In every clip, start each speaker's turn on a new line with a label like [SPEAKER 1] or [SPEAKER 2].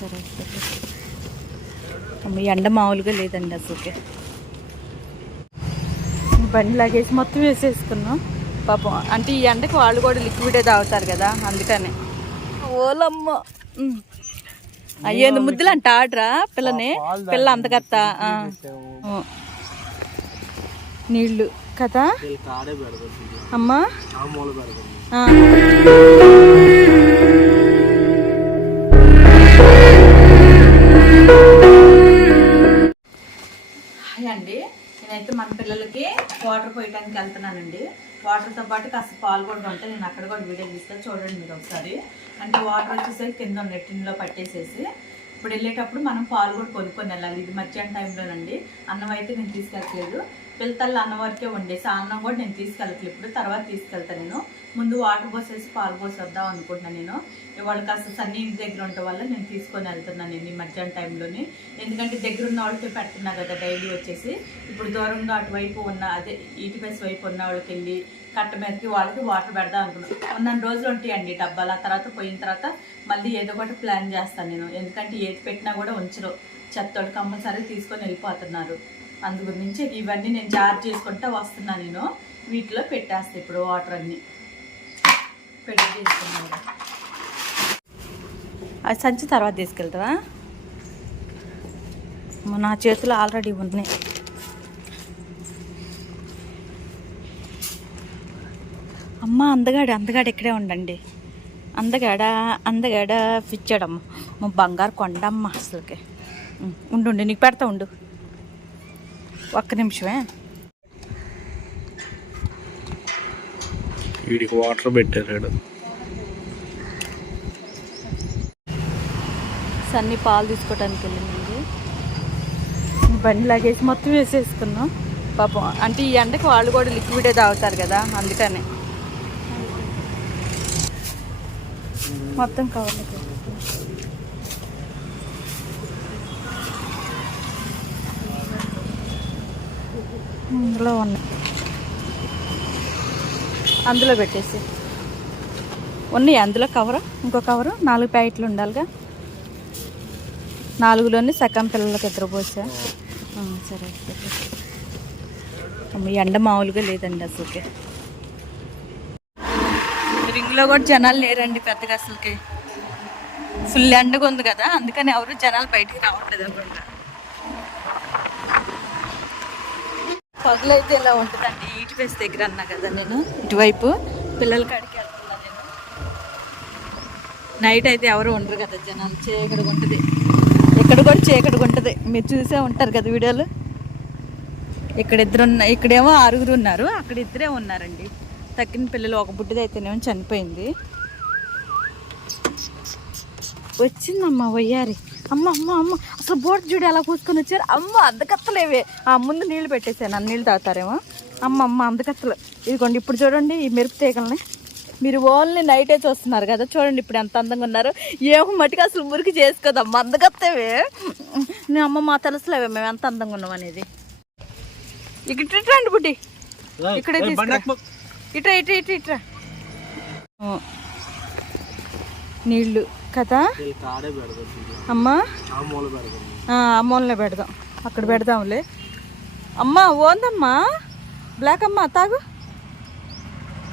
[SPEAKER 1] సరే ఎండ మామూలుగా లేదండి అసలుకి. బండి లాగేసి మొత్తం వేసేసుకున్నాం. పాపం అంటే ఈ ఎండకి వాళ్ళు కూడా లిక్విడే తాగుతారు కదా అందుకని. ఓలమ్మ. అయ్యేంది ముద్దులు అంట ఆడరా పిల్లని? పిల్ల అంతకత్త. నీళ్ళు. కదా? అమ్మా? పోయటానికి పోయడానికి వెళ్తున్నానండి. వాటర్తో పాటు కాస్త పాలు కూడా ఉంటాయి నేను అక్కడ కూడా వీడియో తీస్తాను చూడండి మీరు ఒకసారి. అంటే వాటర్ వచ్చేసరికి కింద నెట్టిన్లో పట్టేసేసి ఇప్పుడు వెళ్ళేటప్పుడు మనం పాలు కూడా కొనుక్కొని వెళ్ళాలి. ఇది మధ్యాహ్నం టైంలోనండి అన్నం అయితే నేను తీసుకెళ్ళట్లేదు. పిల్లతల్లి అన్నం వరకే వండేసి ఆ అన్నం కూడా నేను తీసుకెళ్ళట్లేదు ఇప్పుడు తర్వాత తీసుకెళ్తాను నేను. ముందు వాటర్ పోసేసి పాలు పోసి వద్దాం అనుకుంటున్నాను నేను. ఇవాళ కాస్త సన్నీ ఇంటి దగ్గర ఉండటం వల్ల నేను తీసుకొని వెళ్తున్నాను నేను ఈ మధ్యాహ్నం టైంలోని. ఎందుకంటే దగ్గర ఉన్న వాళ్ళకి పెడుతున్నా కదా డైలీ వచ్చేసి. ఇప్పుడు దూరంగా అటువైపు ఉన్న అదే ఈటిపైస్ వైపు ఉన్న వాళ్ళకి వెళ్ళి కట్ట మీదకి వాళ్ళకి వాటర్ పెడదాం అనుకున్నాను ఉన్న రోజులు ఉంటాయండి డబ్బాలు. ఆ తర్వాత పోయిన తర్వాత మళ్ళీ ఏదో ఒకటి ప్లాన్ చేస్తాను నేను. ఎందుకంటే ఏది పెట్టినా కూడా ఉంచరు. చెత్తోడు కంపల్సరీ తీసుకొని వెళ్ళిపోతున్నారు. అందు గురించి ఇవన్నీ నేను చార్జ్ చేసుకుంటా వస్తున్నా నేను. వీటిలో పెట్టేస్తా ఇప్పుడు వాటర్ అన్నీ. పెట్టి తీసుకున్నాను అది సంచి తర్వాత తీసుకెళ్తావా? నా చేతులు ఆల్రెడీ ఉన్నాయి. అమ్మ అందగాడు అందగాడు ఇక్కడే ఉండండి. అందగాడ అందగాడ పిచ్చాడమ్మ. బంగారు కొండమ్మ అసలుకి. ఉండు నీకు పెడతా ఉండు. ఒక్క నిమిషమే
[SPEAKER 2] వీడికి వాటర్ పెట్టారు
[SPEAKER 1] సన్ని పాలు తీసుకోవడానికి వెళ్ళిందండి బండి లాగేసి మొత్తం వేసేసుకున్నాం. పాపం అంటే ఈ ఎండకి వాళ్ళు కూడా లిక్విడే తాగుతారు కదా అందుకని. మొత్తం కవర్లో ఇందులో ఉన్నాయి. అందులో పెట్టేసి. ఉన్నాయి అందులో కవరు ఇంకో కవరు నాలుగు ప్యాకెట్లు ఉండాలిగా. నాలుగులోని సగం పిల్లలకి ఇద్దరు పోసా. సరే సరే. ఎండ మామూలుగా లేదండి అసలుకి. రింగ్లో కూడా జనాలు లేరండి పెద్దగా అసలుకి. ఫుల్ ఎండగా ఉంది కదా అందుకని ఎవరు జనాలు బయటికి రావట్లేదు అనుకుంటా. పగులైతే ఇలా ఉంటుందండి? ఈటి ఫేస్ దగ్గర అన్నా కదా నేను. ఇటువైపు పిల్లల కాడికి వెళ్తున్నా నేను. నైట్ అయితే ఎవరు ఉండరు కదా జనాలు చీకటిగా ఉంటుంది. ఇక్కడ కూడా చీకటిగా ఉంటుంది. మీరు చూసే ఉంటారు కదా వీడియోలు. ఇక్కడ ఇద్దరు ఉన్న ఇక్కడేమో ఆరుగురు ఉన్నారు. అక్కడ ఇద్దరే ఉన్నారండి. తక్కిన పిల్లలు ఒక బుడ్డిది అయితేనేమో చనిపోయింది. వచ్చిందమ్మా వయ్యారి. అమ్మ అమ్మ అమ్మ. అసలు బోట్ చూడు ఎలా కూసుకొని వచ్చారు? అమ్మ అందకత్తలేవే. ఆ ముందు నీళ్ళు పెట్టేసాను అన్ని నీళ్ళు తాగుతారేమో. అమ్మ అమ్మ అందకత్తలు. ఇదిగోండి ఇప్పుడు చూడండి ఈ మెరుపు తీగలని. మీరు ఓన్లీ నైటే చూస్తున్నారు కదా చూడండి ఇప్పుడు ఎంత అందంగా ఉన్నారు. ఏమో మటుకు అసలు మురికి చేసుకోదమ్మా అందకత్తేవే. నీ అమ్మ మా తెలుసులేవే మేము ఎంత అందంగా ఉన్నాం అనేది. ఇక్కడ రండి బుడ్డి. ఇక్కడే తీసుకురా. ఇట్రా ఇట్రా ఇట్రా ఇట్రా. నీళ్ళు. కదా అమ్మా?
[SPEAKER 2] ఆ మూల పెడతారు
[SPEAKER 1] ఆ, అమ్మోన్లో పెడదాం. అక్కడ పెడదాంలే. అమ్మా ఓందమ్మా? బ్లాక్ అమ్మా తాగు.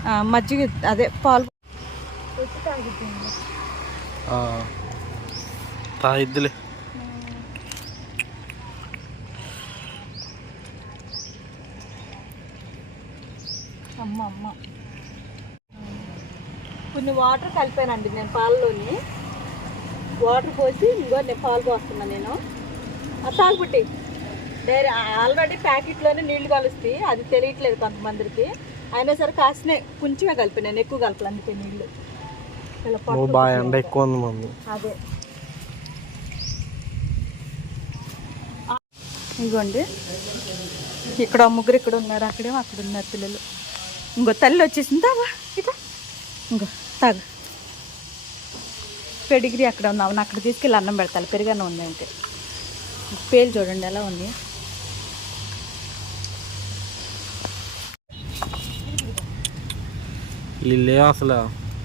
[SPEAKER 1] ఆ, మజ్జిగ అదే పాలు.
[SPEAKER 2] ఇద్దులే
[SPEAKER 1] అమ్మ అమ్మ. కొన్ని వాటర్ కలిపానండి నేను పాలలోని. వాటర్ పోసి ఇంకో నేను పాలు పోస్తున్నా నేను. అది తాగుబుట్టి డైరీ ఆల్రెడీ ప్యాకెట్లోనే నీళ్ళు కలుస్తాయి. అది తెలియట్లేదు కొంతమందికి. అయినా సరే కాసినే కొంచెమే కలిపి నేను ఎక్కువ కలపలు అందుకే నీళ్ళు
[SPEAKER 2] ఎండ ఎక్కువ ఉంది మమ్మీ.
[SPEAKER 1] అదే. ఇదిగోండి ఇక్కడ ముగ్గురు ఇక్కడ ఉన్నారు అక్కడేమో అక్కడ ఉన్నారు పిల్లలు. ఇంకో తల్లి వచ్చేసింది. తావా ఇట్లా ఇంకో తాగు. పెడిగిరి అక్కడ ఉంది అవును అక్కడ తీసుకెళ్ళి అన్నం పెడతాను పెరుగన్నం ఉంది అంటే. పేలు చూడండి ఎలా ఉంది?
[SPEAKER 2] వీళ్ళే అసలు.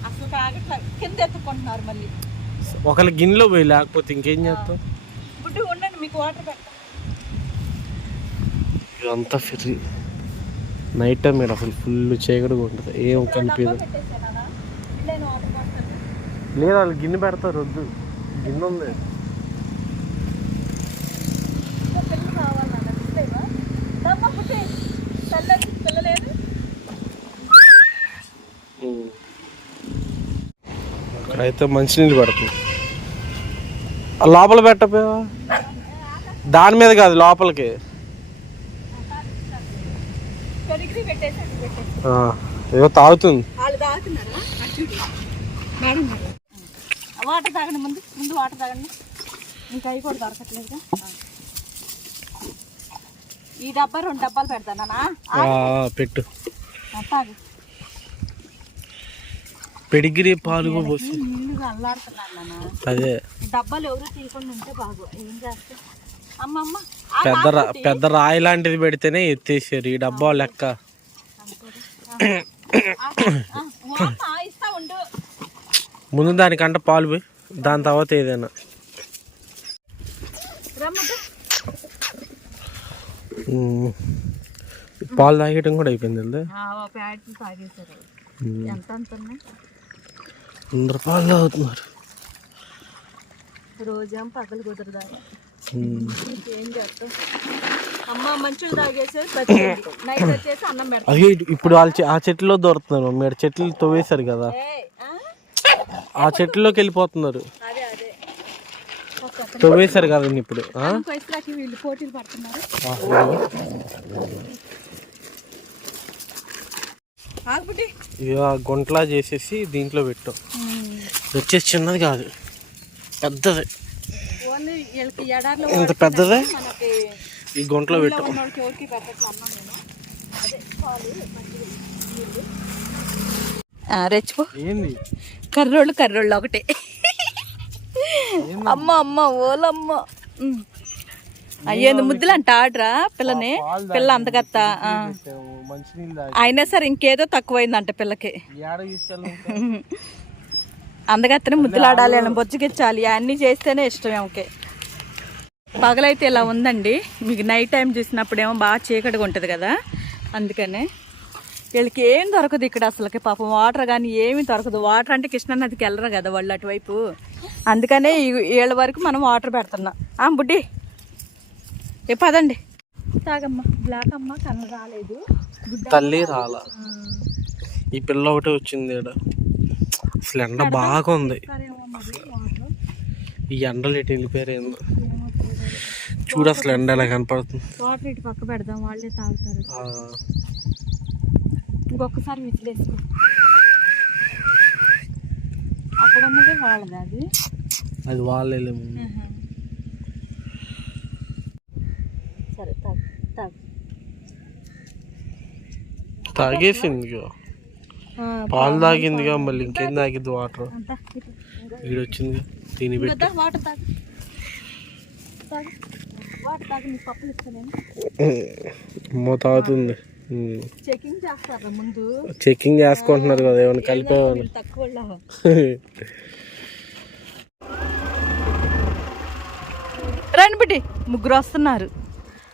[SPEAKER 1] అసలు తాగట్లేదు కింద ఎత్తుకుంటున్నారు మళ్ళీ.
[SPEAKER 2] ఒకళ్ళ గిన్నెలో పోయి లేకపోతే ఇంకేం చేస్తాం?
[SPEAKER 1] ఇప్పుడు ఉండండి మీకు వాటర్ పెడతా.
[SPEAKER 2] ఇదంతా ఫ్రీ. నైట్ టైం మీరు అసలు ఫుల్ చీకటిగా ఉంటుంది. ఏం కనిపించదు
[SPEAKER 1] పెట్టేసానా నేను వాటర్ పోస్తాను
[SPEAKER 2] లేదు వాళ్ళు గిన్నె పెడతారు వద్దు. గిన్నె ఉంది. ఇక్కడైతే మంచినీళ్ళు పెడుతుంది ఆ లోపల పెట్టపోయావా? దాని మీద కాదు లోపలికి. ఏదో తాగుతుంది
[SPEAKER 1] వాళ్ళు తాగుతున్నారా అటు మేడం వాటర్ తాగండి ముందు ముందు వాటర్ తాగండి. ఇంకా అవి కూడా దొరకట్లేదుగా ఈ డబ్బా రెండు డబ్బాలు పెడతానా
[SPEAKER 2] పెట్టు.
[SPEAKER 1] తాగు.
[SPEAKER 2] పెడిగిరి పాలు అదే.
[SPEAKER 1] డబ్బాలు ఎవరు తీయకుండా ఉంటే బాగు. ఏం చేస్తే?
[SPEAKER 2] పెద్ద పెద్ద రాయి లాంటిది పెడితేనే ఎత్తేసారు ఈ డబ్బా లెక్క.
[SPEAKER 1] ఇస్తా ఉండు.
[SPEAKER 2] ముందు దానికంటే పాలు పోయి దాని తర్వాత ఏదైనా. పాలు తాగేయడం కూడా అయిపోయింది కదా అందరు పాలు తాగుతున్నారు.
[SPEAKER 1] రోజేం పగలు కుదరదా?
[SPEAKER 2] ఉమ్.
[SPEAKER 1] ఏం చేస్తాం? అమ్మ మంచులు తాగేసేది బతికింది నైట్ వచ్చేసి అన్నం పెడతాం.
[SPEAKER 2] అదే ఇప్పుడు వాళ్ళ చె- ఆ చెట్టులో దొరుకుతున్నారు మీరు చెట్లు తవ్వేశారు కదా.
[SPEAKER 1] ఆ?
[SPEAKER 2] చెట్లులోకి వెళ్ళిపోతున్నారు.
[SPEAKER 1] అదే అదే. ఒక్కొక్క
[SPEAKER 2] తవ్వేశారు కదా ఇప్పుడు ఇక గుంటలా చేసేసి దీంట్లో పెట్టాం. వచ్చేసి చిన్నది కాదు పెద్దది. ఇంత పెద్దదే?
[SPEAKER 1] మనకి
[SPEAKER 2] ఈ గుంటలో పెట్టాం.
[SPEAKER 1] రెచ్చిపో.
[SPEAKER 2] ఏంది?
[SPEAKER 1] కర్రోళ్ళు కర్రోళ్ళు ఒకటే. అమ్మ అమ్మ ఓలమ్మ. అయ్యేంది ముద్దులు అంట ఆడరా పిల్లని? పిల్ల అంతకత్త అయినా సరే ఇంకేదో తక్కువైందంట పిల్లకి. అందుకత్తనే ముద్దులు ఆడాలి అని బొచ్చుకిచ్చాలి అన్నీ చేస్తేనే ఇష్టం ఆమెకి పగలైతే ఇలా ఉందండి. మీకు నైట్ టైం చూసినప్పుడేమో బాగా చీకటిగా ఉంటుంది కదా అందుకనే. వీళ్ళకి ఏం దొరకదు ఇక్కడ అసలుకి పాపం వాటర్ కానీ ఏమీ దొరకదు. వాటర్ అంటే కృష్ణా నదికి వెళ్ళరు కదా వాళ్ళు అటువైపు. అందుకనే ఈ- వీళ్ళ వరకు మనం వాటర్ పెడుతున్నాం. ఆ బుడ్డి. ఏ పదండి. తాగమ్మా. బ్లాక్ అమ్మ కన్న రాలేదు.
[SPEAKER 2] తల్లి రాలా. ఈ పిల్ల ఒకటే వచ్చింది ఈడ. అసలు ఎండ బాగా ఉంది.
[SPEAKER 1] సరేమో మరి వాటర్.
[SPEAKER 2] ఈ ఎండలు ఎటు వెళ్ళిపోయారు ఏందో చూడు అసలు ఎండ ఎలా కనపడుతుంది.
[SPEAKER 1] వాటర్ ఇటు పక్క పెడదాం. వాళ్ళే తాగుతారు.
[SPEAKER 2] ఆ,
[SPEAKER 1] ఇంకొకసారి విసిలేసుకో అక్కడ ఉన్నది వాళ్ళది అది?
[SPEAKER 2] అది వాళ్ళేమో
[SPEAKER 1] సరే తాగు తాగు.
[SPEAKER 2] తాగేసింది. పాలు తాగిందిగా మళ్ళీ ఇంకేం తాగిద్ది వాటర్. ఈడు వచ్చిందిగా తిని పెట్టి.
[SPEAKER 1] వద్దా వాటర్ తాగు. తాగు. వాటర్ తాగు నీకు పప్పులు ఇస్తాను
[SPEAKER 2] అమ్మో తాగుతుంది.
[SPEAKER 1] చెకింగ్ చేస్తారా ముందు?
[SPEAKER 2] చెకింగ్ చేసుకుంటున్నారు కదా ఏమైనా కలిపేవాళ్ళు.
[SPEAKER 1] రండి బిడ్డి ముగ్గురు వస్తున్నారు.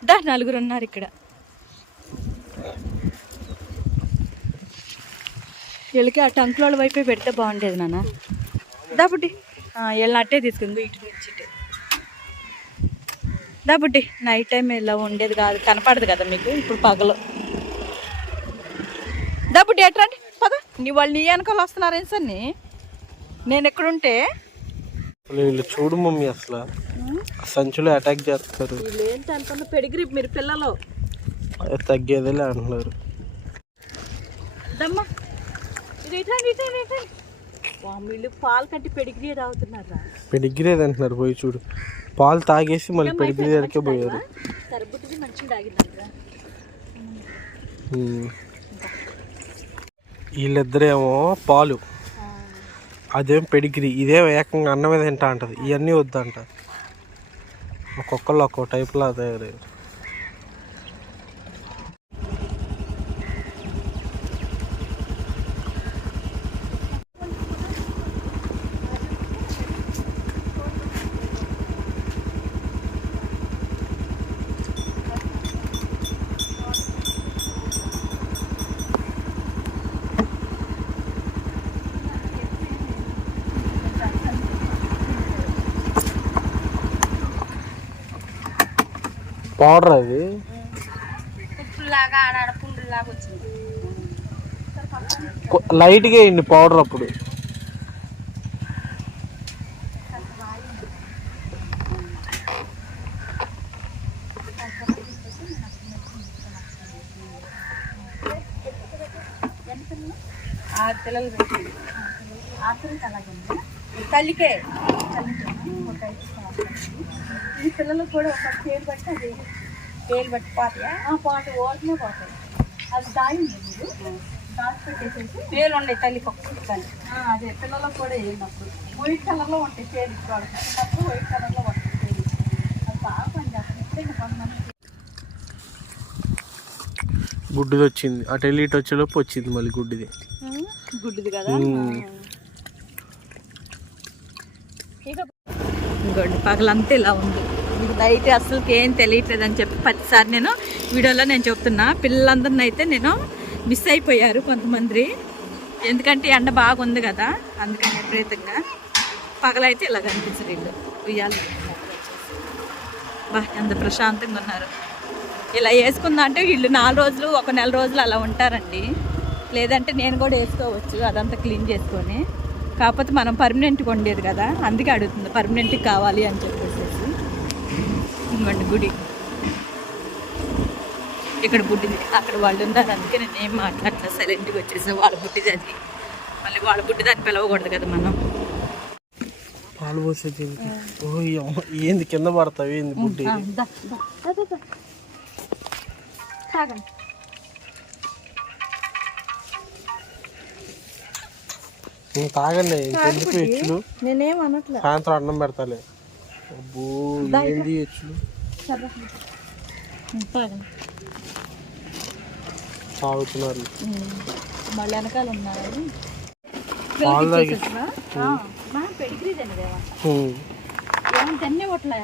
[SPEAKER 1] దా నలుగురు ఉన్నారు ఇక్కడ. వీళ్ళకి ఆ టంకుల వైపే పెడితే బాగుండేది నాన్న. దా బుడ్డి. ఆ, వీళ్ళని అట్టే తీసుకుంది ఇటు నుంచి ఇటే. దా బుడ్డి నైట్ టైం ఇలా ఉండేది కాదు కనపడదు కదా మీకు ఇప్పుడు పగలు. దా బుడ్డి ఎట్రండి పద. నీ వాళ్ళు నీ వెనకాల వస్తున్నారేం సార్ నేను ఎక్కడుంటే?
[SPEAKER 2] వీళ్ళు చూడు మమ్మీ అసలు. సంచులో అటాక్ చేస్తారు.
[SPEAKER 1] ఏంటి అనుకున్న పెడిగ్రీ మీరు పిల్లలు.
[SPEAKER 2] తగ్గేదేలే అంటున్నారు.
[SPEAKER 1] వీళ్ళు పాలు కట్టి పెడిగ్రీ తాగుతున్నారా?
[SPEAKER 2] పెడిగ్రీ అంటున్నారు? పోయి చూడు. పాలు తాగేసి మళ్ళీ పెడిగ్రీ దగ్గరికే పోయారు.
[SPEAKER 1] మంచిగా తాగిందంట
[SPEAKER 2] ఉమ్. వీళ్ళిద్దరేమో పాలు. అదేం పెడిగిరి. ఇదేం ఏకంగా అన్నమే తింటా అంటది. ఇవన్నీ వద్దంట. ఒక్కొక్కళ్ళు ఒక్కో టైప్లా తయారయ్యారు. పౌడర్ అది? లైట్గా వేయండి పౌడర్ అప్పుడు.
[SPEAKER 3] పెట్టింది తల్లికే. ఈ పిల్లలు కూడా ఒక పేరు బట్టి అది పేరు బట్టి పోతాయా
[SPEAKER 1] పాట ఓటమే పోతాయి అది దాయింది మీరు పెట్టేసేసి
[SPEAKER 3] పేర్లు ఉన్నాయి తల్లి
[SPEAKER 1] ఆ, అదే పిల్లలకు కూడా వేయనప్పుడు వైట్ కలర్లో ఉంటాయి పేరు వాళ్ళకి చిన్నప్పుడు వైట్ కలర్లో ఉంటాయి పేరు అది బాగా పనిచేస్తుంది. కొంతమంది
[SPEAKER 2] గుడ్డిది వచ్చింది అటు వెళ్ళి ఇటు వచ్చేలోపు వచ్చింది మళ్ళీ గుడ్డిది.
[SPEAKER 1] గుడ్డిది కదా? ఇంకోండి పగలంతా ఇలా ఉంది. అయితే నైట్ అసలుకి ఏం తెలియట్లేదు అని చెప్పి ప్రతిసారి నేను వీడియోలో నేను చెప్తున్నా. పిల్లలందరిని అయితే నేను మిస్ అయిపోయారు కొంతమంది. ఎందుకంటే ఎండ బాగుంది కదా అందుకని విపరీతంగా పగలైతే ఇలా కనిపించరు వీళ్ళు. ఉయ్యాలి బా ఎంత ప్రశాంతంగా ఉన్నారు. ఇలా వేసుకుందా అంటే వీళ్ళు నాలుగు రోజులు ఒక నెల రోజులు అలా ఉంటారండి. లేదంటే నేను కూడా వేసుకోవచ్చు అదంతా క్లీన్ చేసుకొని. కాకపోతే మనం పర్మనెంట్గా ఉండేది కదా అందుకే అడుగుతుంది పర్మనెంట్గా కావాలి అని చెప్పేసి. ఇంకోండి గుడి. ఇక్కడ బుడ్డిది అక్కడ వాళ్ళు ఉన్నారు అందుకే నేను ఏం మాట్లాడట్లా సైలెంట్గా వచ్చేసి వాళ్ళ బుడ్డిది అది మళ్ళీ వాళ్ళ బుడ్డిది అని పిలవకూడదు కదా మనం.
[SPEAKER 2] పాలు పోసేది ఏంది కింద పడతావు ఏంది బుడ్డి.
[SPEAKER 1] తాగండి.
[SPEAKER 2] నువ్వు తాగండి ఇంకెందుకు హెచ్చులు
[SPEAKER 1] నేనేం అనట్లే.
[SPEAKER 2] సాయంత్రం అన్నం పెడతాలే. అబ్బో ఏంది హెచ్చులు తాగుతున్నారు.
[SPEAKER 1] మళ్ళీ వెనకాల
[SPEAKER 2] పాలు తాగి. ఉమ్.
[SPEAKER 1] ఏమో తిన్నే కొట్టలే